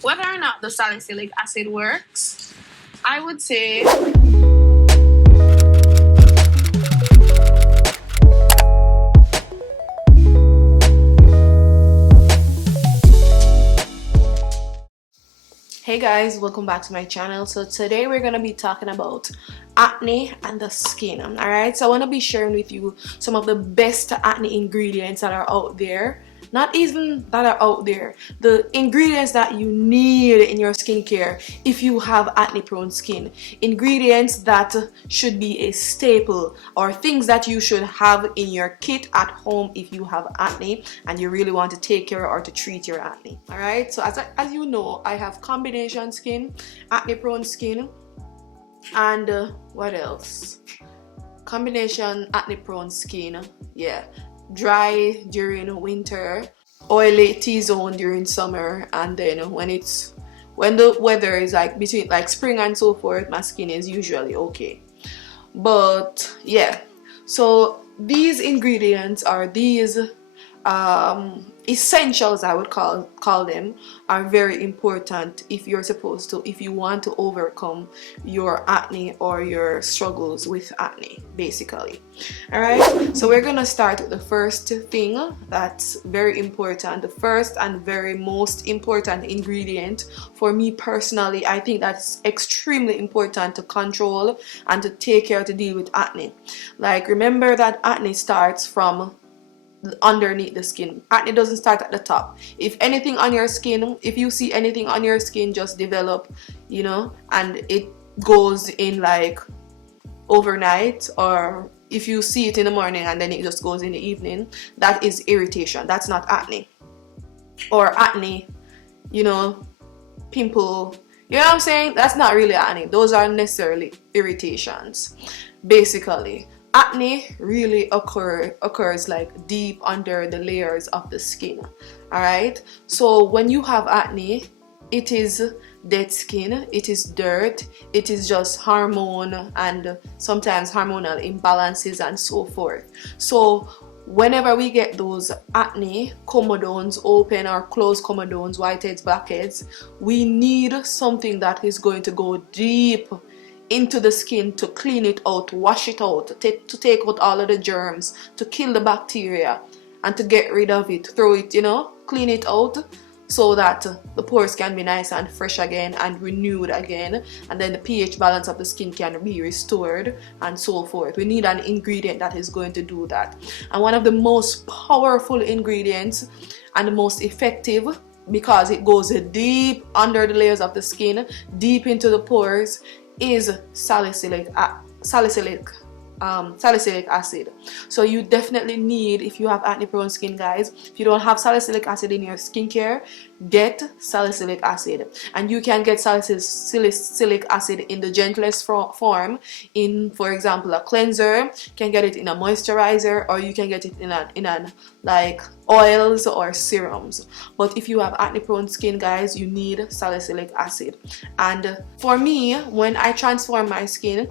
Whether or not the salicylic acid works, I would say hey guys, welcome back to my channel. So today we're going to be talking about acne and the skin. Alright, so I want to be sharing with you some of the best acne ingredients that are out there. Not even that are out there, the ingredients that you need in your skincare if you have acne prone skin. Ingredients that should be a staple, or things that you should have in your kit at home if you have acne and you really want to take care or to treat your acne. Alright, so as you know, I have combination skin, acne prone skin, and what else? Combination acne prone skin, yeah. Dry during winter, oily T-zone during summer, and then when the weather is like between like spring and so forth, my skin is usually okay. But yeah, so these ingredients are these essentials, I would call them, are very important if you want to overcome your acne or your struggles with acne, basically. Alright, so we're gonna start with the first thing that's very important. The first and very most important ingredient for me personally, I think that's extremely important to control and to take care to deal with acne. Like, remember that acne starts from underneath the skin. Acne doesn't start at the top. If anything on your skin, if you see anything on your skin just develop, you know, and it goes in like overnight, or if you see it in the morning and then it just goes in the evening, that is irritation. That's not acne. Or acne, you know, pimple, you know what I'm saying? That's not really acne. Those are necessarily irritations, basically. Acne really occurs like deep under the layers of the skin. Alright, so when you have acne, it is dead skin, it is dirt, it is just hormone and sometimes hormonal imbalances and so forth. So whenever we get those acne comedones, open or closed comedones, whiteheads, blackheads, we need something that is going to go deep into the skin to clean it out, wash it out, to take out all of the germs, to kill the bacteria and to get rid of it, throw it, you know, clean it out so that the pores can be nice and fresh again and renewed again, and then the pH balance of the skin can be restored and so forth. We need an ingredient that is going to do that. And one of the most powerful ingredients and the most effective, because it goes deep under the layers of the skin, deep into the pores, is salicylic acid. So you definitely need, if you have acne prone skin, guys, if you don't have salicylic acid in your skincare, get salicylic acid. And you can get salicylic acid in the gentlest form, in, for example, a cleanser. You can get it in a moisturizer, or you can get it in like oils or serums. But if you have acne prone skin, guys, you need salicylic acid. And for me, when I transform my skin,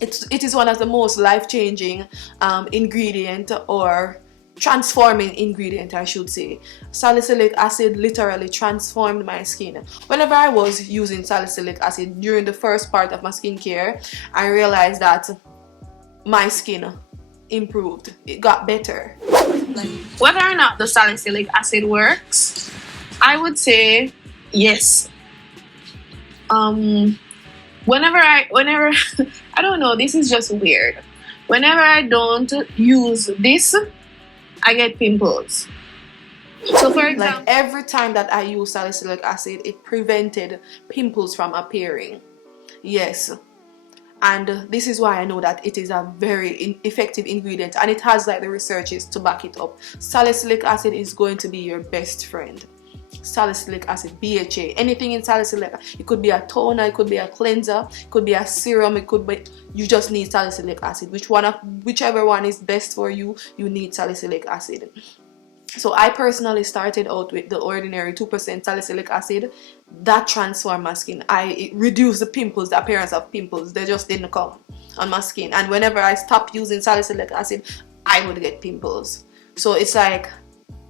it is one of the most life-changing ingredient, or transforming ingredient, I should say. Salicylic acid literally transformed my skin. Whenever I was using salicylic acid during the first part of my skincare, I realized that my skin improved. It got better. Whether or not the salicylic acid works, I would say yes. Whenever I don't know, this is just weird. Whenever I don't use this, I get pimples. So for example, like every time that I use salicylic acid, it prevented pimples from appearing. Yes. And this is why I know that it is a very effective ingredient, and it has like the researches to back it up. Salicylic acid is going to be your best friend. Salicylic acid, BHA, anything in salicylic. It could be a toner, it could be a cleanser, it could be a serum, it could be, you just need salicylic acid. Whichever one is best for you, you need salicylic acid. So I personally started out with the ordinary 2% salicylic acid. That transformed my skin. It reduced the pimples, the appearance of pimples. They just didn't come on my skin. And whenever I stopped using salicylic acid, I would get pimples. So it's like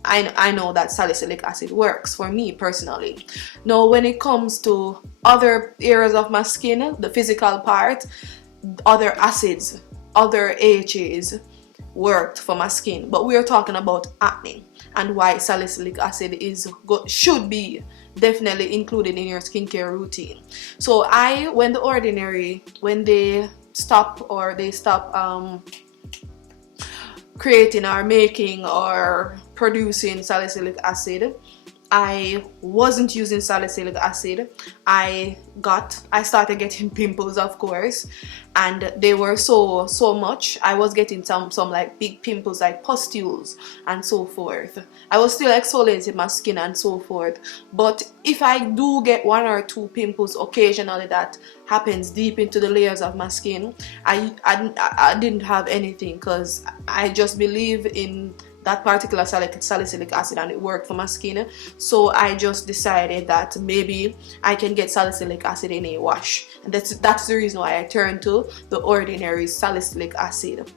I know that salicylic acid works for me personally. Now when it comes to other areas of my skin, the physical part, other acids, other AHAs worked for my skin, but we are talking about acne and why salicylic acid should be definitely included in your skincare routine. So when they stop creating or making or producing salicylic acid, I wasn't using salicylic acid. I started getting pimples, of course, and they were so much. I was getting some like big pimples, like pustules and so forth. I was still exfoliating my skin and so forth, but if I do get 1 or 2 pimples occasionally, that happens deep into the layers of my skin, I didn't have anything, because I just believe in that particular salicylic acid and it worked for my skin. So I just decided that maybe I can get salicylic acid in a wash, and that's the reason why I turned to the ordinary salicylic acid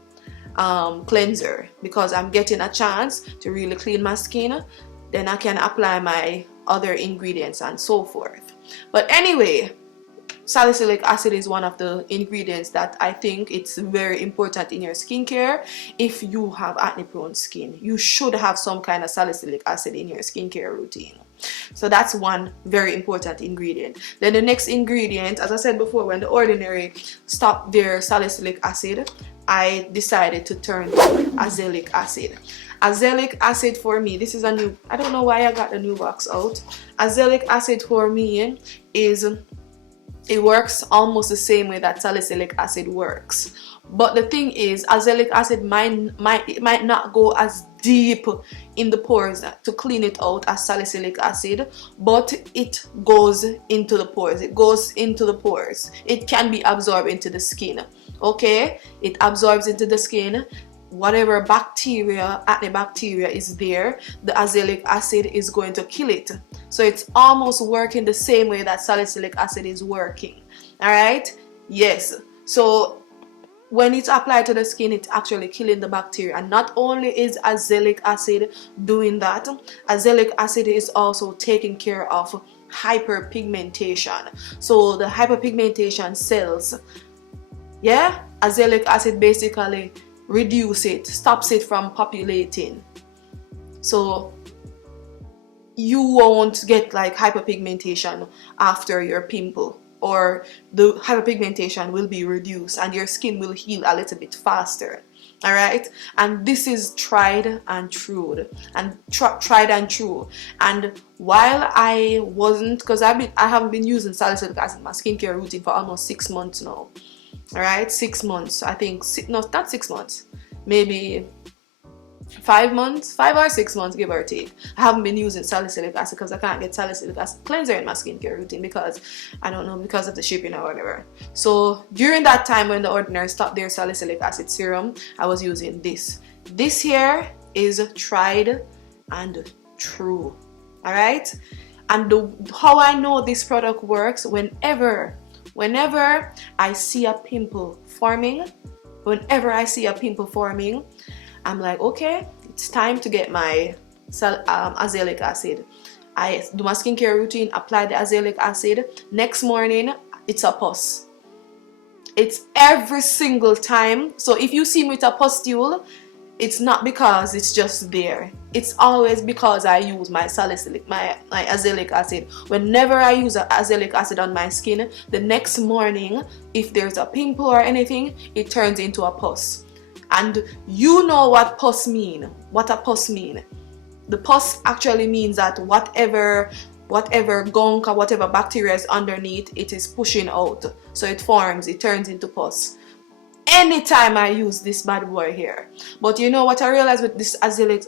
cleanser, because I'm getting a chance to really clean my skin. Then I can apply my other ingredients and so forth. But anyway, salicylic acid is one of the ingredients that I think it's very important in your skincare. If you have acne prone skin, you should have some kind of salicylic acid in your skincare routine. So that's one very important ingredient. Then the next ingredient, as I said before, when the ordinary stopped their salicylic acid, I decided to turn to azelaic acid. Azelaic acid for me, this is a new, I don't know why I got the new box out. Azelaic acid for me it works almost the same way that salicylic acid works. But the thing is, azelaic acid might not go as deep in the pores to clean it out as salicylic acid, but it goes into the pores. It goes into the pores. It can be absorbed into the skin. Okay? It absorbs into the skin. Whatever bacteria, acne bacteria is there, the azelaic acid is going to kill it. So it's almost working the same way that salicylic acid is working. Alright? Yes. So when it's applied to the skin, it's actually killing the bacteria. And not only is azelaic acid doing that, azelaic acid is also taking care of hyperpigmentation. So the hyperpigmentation cells, yeah, azelaic acid basically reduce it, stops it from populating. So you won't get like hyperpigmentation after your pimple, or the hyperpigmentation will be reduced and your skin will heal a little bit faster. All right, and this is tried and true, and tried and true. And while I wasn't, because I haven't been using salicylic acid in my skincare routine for almost 6 months now. All right, 6 months, I think. No, not 6 months, maybe 5 months, 5 or 6 months, give or take. I haven't been using salicylic acid because I can't get salicylic acid cleanser in my skincare routine because I don't know, because of the shipping or whatever. So during that time when the ordinary stopped their salicylic acid serum, I was using this. This here is tried and true. All right, and how I know this product works, whenever I see a pimple forming, I'm like, okay, it's time to get my azelaic acid. I do my skincare routine, apply the azelaic acid. Next morning, it's a pus. It's every single time. So if you see me with a pustule, it's not because it's just there. It's always because I use my salicylic, my azelaic acid. Whenever I use azelaic acid on my skin, the next morning, if there's a pimple or anything, it turns into a pus. And you know what pus mean? What a pus mean? The pus actually means that whatever gunk or whatever bacteria is underneath, it is pushing out. So it forms, it turns into pus. Anytime I use this bad boy here. But you know what I realized with this azelaic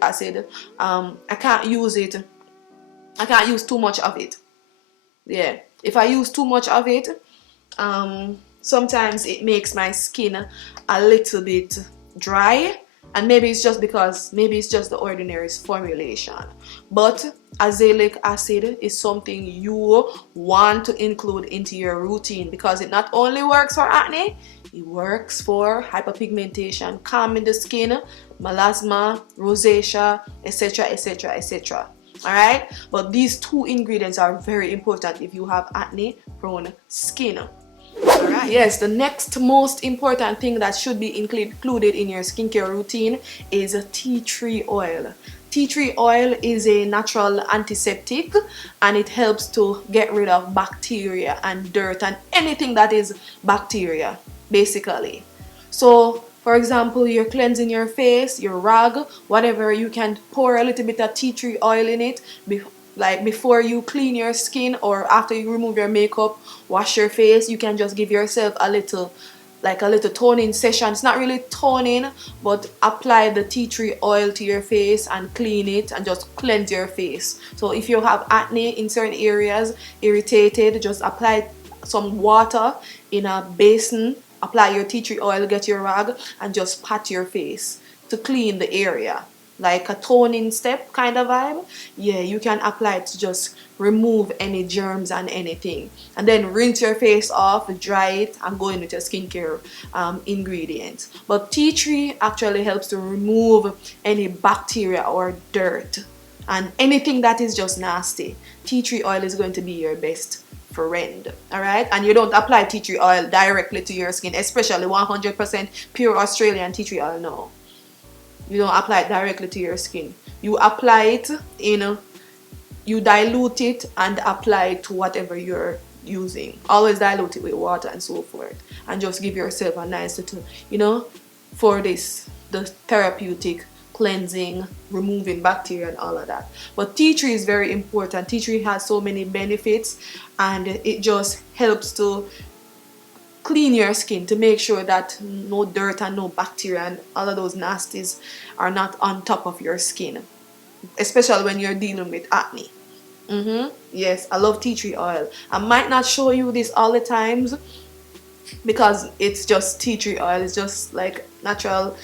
acid, I can't use too much of it. Yeah, if I use too much of it, sometimes it makes my skin a little bit dry And maybe it's just because, maybe it's just the ordinary formulation. But azelaic acid is something you want to include into your routine, because it not only works for acne, it works for hyperpigmentation, calming the skin, melasma, rosacea, etc, etc, etc. Alright, but these two ingredients are very important if you have acne prone skin. Alright, yes, the next most important thing that should be included in your skincare routine is tea tree oil. Tea tree oil is a natural antiseptic, and it helps to get rid of bacteria and dirt and anything that is bacteria, basically. So for example, you're cleansing your face, your rag, whatever, you can pour a little bit of tea tree oil in it, like before you clean your skin or after you remove your makeup, wash your face. You can just give yourself a little toning session. It's not really toning, but apply the tea tree oil to your face and clean it and just cleanse your face. So if you have acne in certain areas, irritated, just apply some water in a basin, apply your tea tree oil, get your rag, and just pat your face to clean the area, like a toning step kind of vibe. Yeah, you can apply it to just remove any germs and anything, and then rinse your face off, dry it, and go in with your skincare ingredients. But tea tree actually helps to remove any bacteria or dirt and anything that is just nasty. Tea tree oil is going to be your best friend. Alright, and you don't apply tea tree oil directly to your skin, especially 100% pure Australian tea tree oil. No, you don't apply it directly to your skin. You apply it in, you dilute it and apply it to whatever you're using. Always dilute it with water and so forth, and just give yourself a nice little, for this, the therapeutic cleansing, removing bacteria and all of that. But tea tree is very important. Tea tree has so many benefits, and it just helps to clean your skin, to make sure that no dirt and no bacteria and all of those nasties are not on top of your skin, especially when you're dealing with acne. Yes, I love tea tree oil. I might not show you this all the times because it's just tea tree oil. It's just like natural,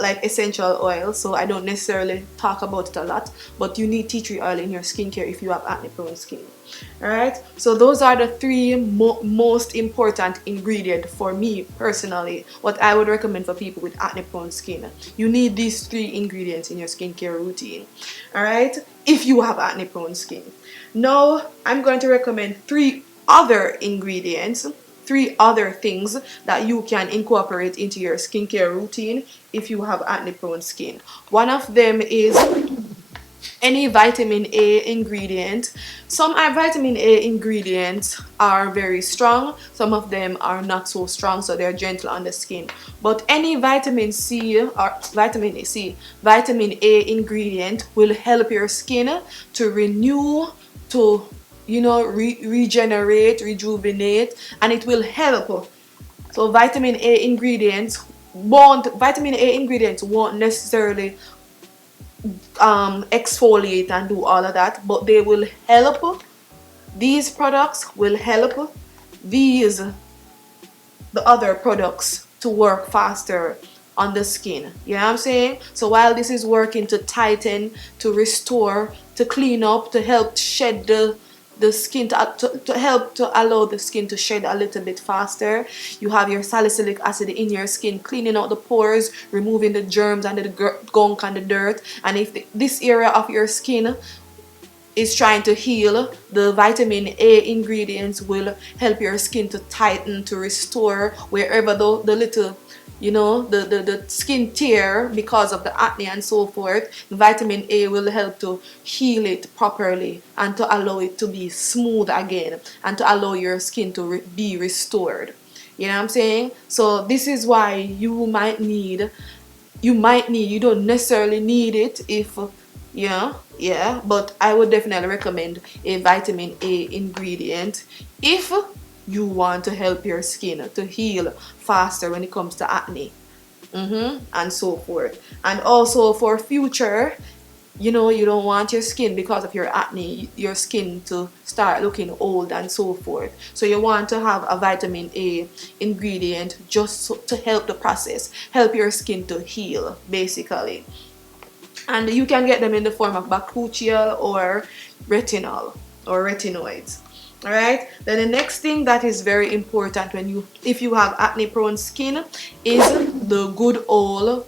like essential oil, so I don't necessarily talk about it a lot. But you need tea tree oil in your skincare if you have acne prone skin. Alright, so those are the three most important ingredients for me personally, what I would recommend for people with acne prone skin. You need these three ingredients in your skincare routine. Alright, if you have acne prone skin. Now I'm going to recommend three other ingredients, three other things that you can incorporate into your skincare routine if you have acne prone skin. One of them is any vitamin A ingredient. Some vitamin A ingredients are very strong, some of them are not so strong, so they're gentle on the skin. But any vitamin C or vitamin A ingredient will help your skin to renew, to regenerate, rejuvenate, and it will help. So vitamin A ingredients won't necessarily exfoliate and do all of that, but they will help. These products will help the other products to work faster on the skin. You know what I'm saying? So while this is working to tighten, to restore, to clean up, to help shed the skin, to help to allow the skin to shed a little bit faster, you have your salicylic acid in your skin, cleaning out the pores, removing the germs and the gunk and the dirt. And if this area of your skin is trying to heal, the vitamin A ingredients will help your skin to tighten, to restore wherever the little, the skin tear because of the acne and so forth. Vitamin A will help to heal it properly and to allow it to be smooth again and to allow your skin to be restored. You know what I'm saying? So this is why you don't necessarily need it if, but I would definitely recommend a vitamin A ingredient if you want to help your skin to heal faster when it comes to acne and so forth. And also for future you know, you don't want your skin, because of your acne, your skin to start looking old and so forth. So you want to have a vitamin A ingredient just to help the process, help your skin to heal basically. And you can get them in the form of bakuchiol or retinol or retinoids. Alright, then the next thing that is very important if you have acne prone skin is the good old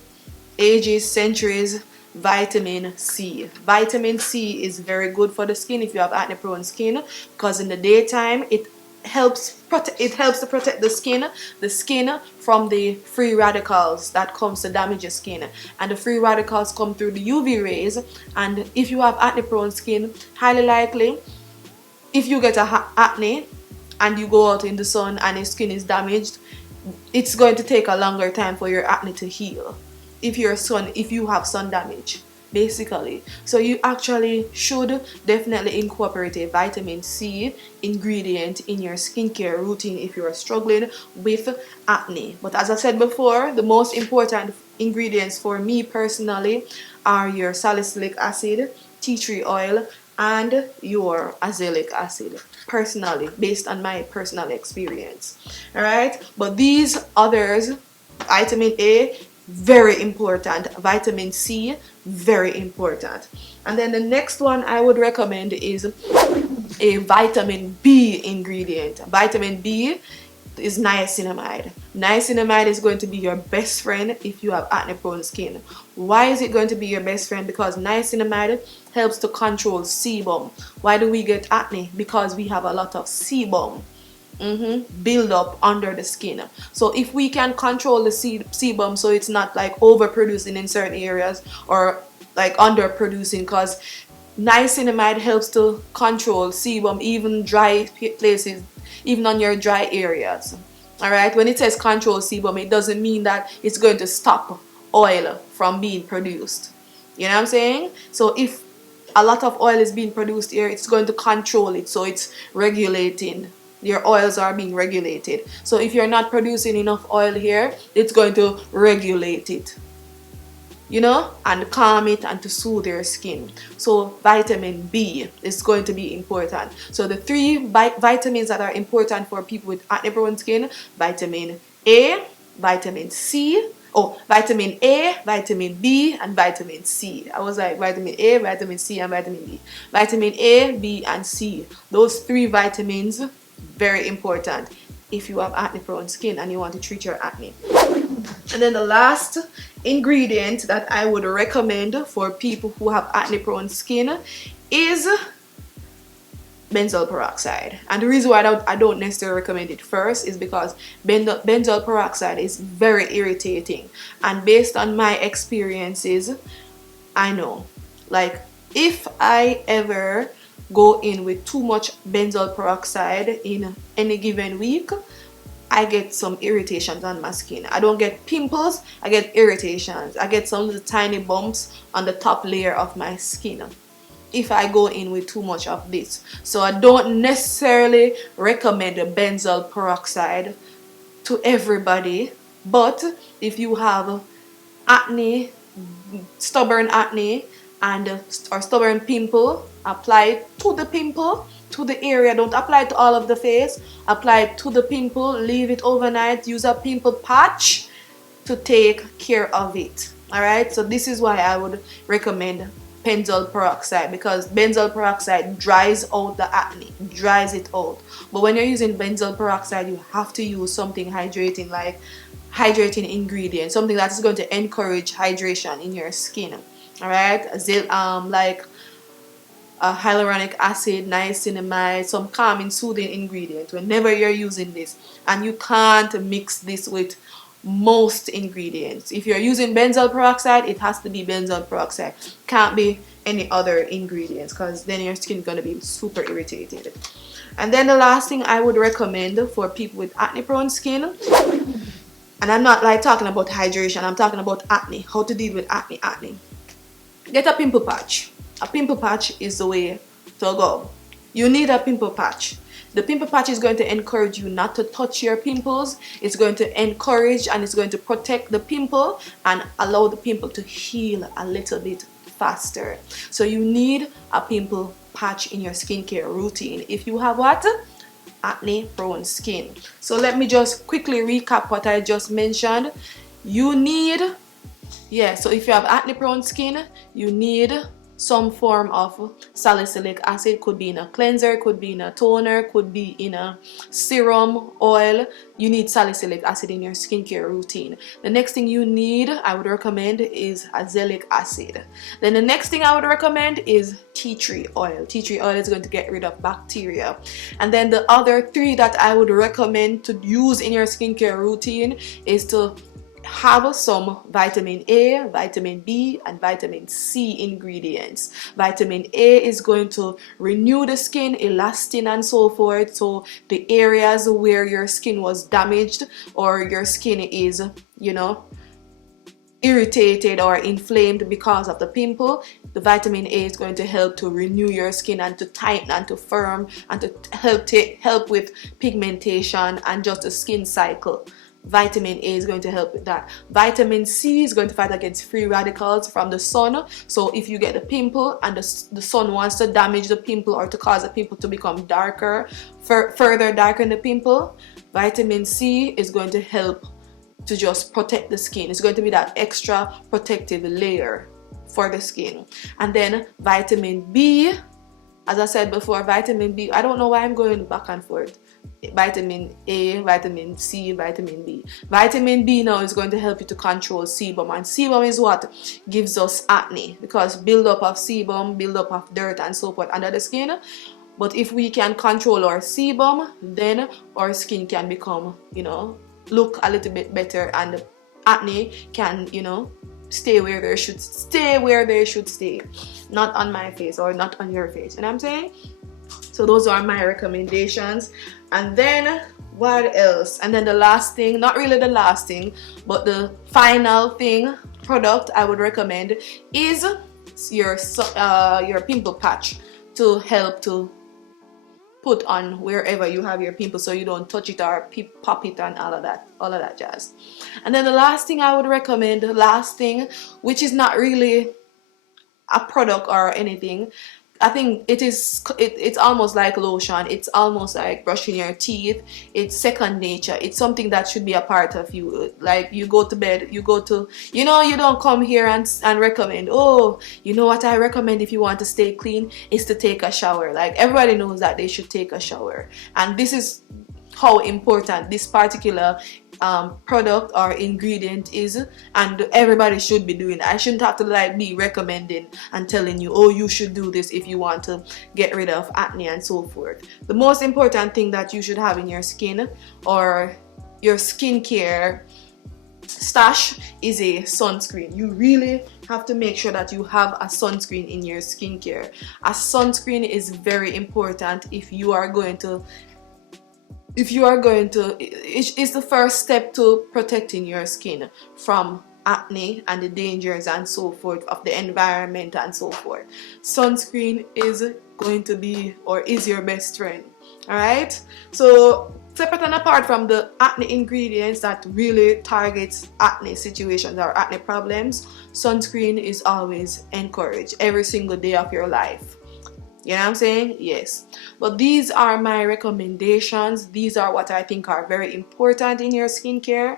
ages, centuries vitamin C. Vitamin C is very good for the skin if you have acne prone skin, because in the daytime it helps to protect the skin from the free radicals that comes to damage your skin. And the free radicals come through the UV rays, and if you have acne prone skin, highly likely if you get acne and you go out in the sun and your skin is damaged, it's going to take a longer time for your acne to heal if you have sun damage basically. So you actually should definitely incorporate a vitamin C ingredient in your skincare routine if you are struggling with acne. But as I said before, the most important ingredients for me personally are your salicylic acid, tea tree oil, and your azelaic acid, personally, based on my personal experience. Alright, but these others, vitamin A, very important, vitamin C, very important. And then the next one I would recommend is a vitamin B ingredient. Vitamin B is niacinamide. Niacinamide is going to be your best friend if you have acne prone skin. Why is it going to be your best friend? Because niacinamide helps to control sebum. Why do we get acne? Because we have a lot of sebum build up under the skin. So if we can control the sebum so it's not like overproducing in certain areas or like underproducing, because niacinamide helps to control sebum, even dry places, even on your dry areas. Alright, when it says control sebum, it doesn't mean that it's going to stop oil from being produced. You know what I'm saying? So if a lot of oil is being produced here, it's going to control it, so it's regulating. Your oils are being regulated. So if you're not producing enough oil here, it's going to regulate it, you know, and calm it and to soothe your skin. So vitamin B is going to be important. So the three vitamins that are important for people with acne prone skin: vitamin A, vitamin C, vitamin A, vitamin B, and vitamin C. I was like vitamin A, vitamin C, and vitamin B. Vitamin A, B, and C. Those three vitamins, very important if you have acne prone skin and you want to treat your acne. And then the last ingredient that I would recommend for people who have acne prone skin is benzoyl peroxide. And the reason why I don't necessarily recommend it first is because benzoyl peroxide is very irritating, and based on my experiences, I know, like, if I ever go in with too much benzoyl peroxide in any given week, I get some irritations on my skin. I don't get pimples, I get irritations. I get some little tiny bumps on the top layer of my skin if I go in with too much of this. So I don't necessarily recommend the benzoyl peroxide to everybody, but if you have acne, stubborn acne, or stubborn pimple, apply it to the pimple, to the area. Don't apply it to all of the face. Apply it to the pimple, leave it overnight, use a pimple patch to take care of it. Alright, so this is why I would recommend benzoyl peroxide, because benzoyl peroxide dries out the acne, dries it out. But when you're using benzoyl peroxide, you have to use something hydrating, like hydrating ingredient, something that is going to encourage hydration in your skin. Alright, like hyaluronic acid, niacinamide, some calming, soothing ingredient whenever you're using this. And you can't mix this with most ingredients. If you're using benzoyl peroxide, it has to be benzoyl peroxide. Can't be any other ingredients, because then your skin is going to be super irritated. And then the last thing I would recommend for people with acne prone skin, and I'm not like talking about hydration, I'm talking about acne, how to deal with acne. Get a pimple patch. A pimple patch is the way to go. You need a pimple patch. The pimple patch is going to encourage you not to touch your pimples. It's going to encourage and it's going to protect the pimple and allow the pimple to heal a little bit faster. So you need a pimple patch in your skincare routine if you have what? Acne prone skin. So let me just quickly recap what I just mentioned. You need, so if you have acne prone skin, you need some form of salicylic acid. Could be in a cleanser, could be in a toner, could be in a serum, oil. You need salicylic acid in your skincare routine. The next thing you need, I would recommend, is Azaleic acid. Then the next thing I would recommend is tea tree oil. Tea tree oil is going to get rid of bacteria. And then the other three that I would recommend to use in your skincare routine is to have some vitamin A, vitamin B, and vitamin C ingredients. Vitamin A is going to renew the skin, elastin and so forth. So the areas where your skin was damaged or your skin is, irritated or inflamed because of the pimple, the vitamin A is going to help to renew your skin and to tighten and to firm and to help with pigmentation and just the skin cycle. Vitamin A is going to help with that. Vitamin C is going to fight against free radicals from the sun. So if you get the pimple and the sun wants to damage the pimple or to cause the pimple to become darker, further darken the pimple, vitamin C is going to help to just protect the skin. It's going to be that extra protective layer for the skin. And then vitamin B, as I said before, vitamin B, I don't know why I'm going back and forth. Vitamin A, vitamin C, vitamin B. Vitamin B now is going to help you to control sebum, and sebum is what gives us acne, because build-up of sebum, build-up of dirt and so forth under the skin. But if we can control our sebum, then our skin can become, look a little bit better, and acne can, stay where they should stay, not on my face or not on your face. You know what I'm saying? So those are my recommendations. And then what else? And then the last thing, not really the last thing, but the final product I would recommend is your pimple patch, to help to put on wherever you have your pimple so you don't touch it or pop it and all of that jazz. And then the last thing I would recommend, which is not really a product or anything, I think it's almost like lotion. It's almost like brushing your teeth. It's second nature. It's something that should be a part of you. Like you go to bed, you don't come here and recommend, what I recommend if you want to stay clean is to take a shower. Like everybody knows that they should take a shower. And this is how important this particular product or ingredient is, and everybody should be doing it. I shouldn't have to be recommending and telling you, you should do this if you want to get rid of acne and so forth. The most important thing that you should have in your skin or your skincare stash is a sunscreen. You really have to make sure that you have a sunscreen in your skincare. A sunscreen is very important if you are going to it's the first step to protecting your skin from acne and the dangers and so forth of the environment and so forth. Sunscreen is going to be, or is, your best friend. Alright, so separate and apart from the acne ingredients that really targets acne situations or acne problems, sunscreen is always encouraged every single day of your life. You know what I'm saying? Yes. But these are my recommendations. These are what I think are very important in your skincare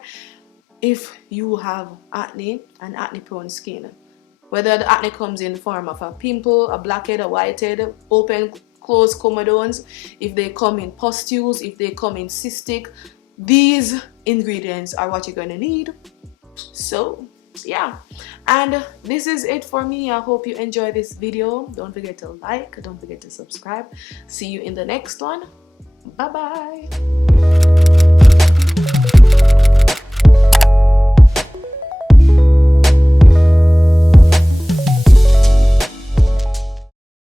if you have acne and acne prone skin. Whether the acne comes in the form of a pimple, a blackhead, a whitehead, open, closed comedones, if they come in pustules, if they come in cystic, these ingredients are what you're going to need. So yeah, and this is it for me. I hope you enjoy this video. Don't forget to like, don't forget to subscribe. See you in the next one. Bye bye.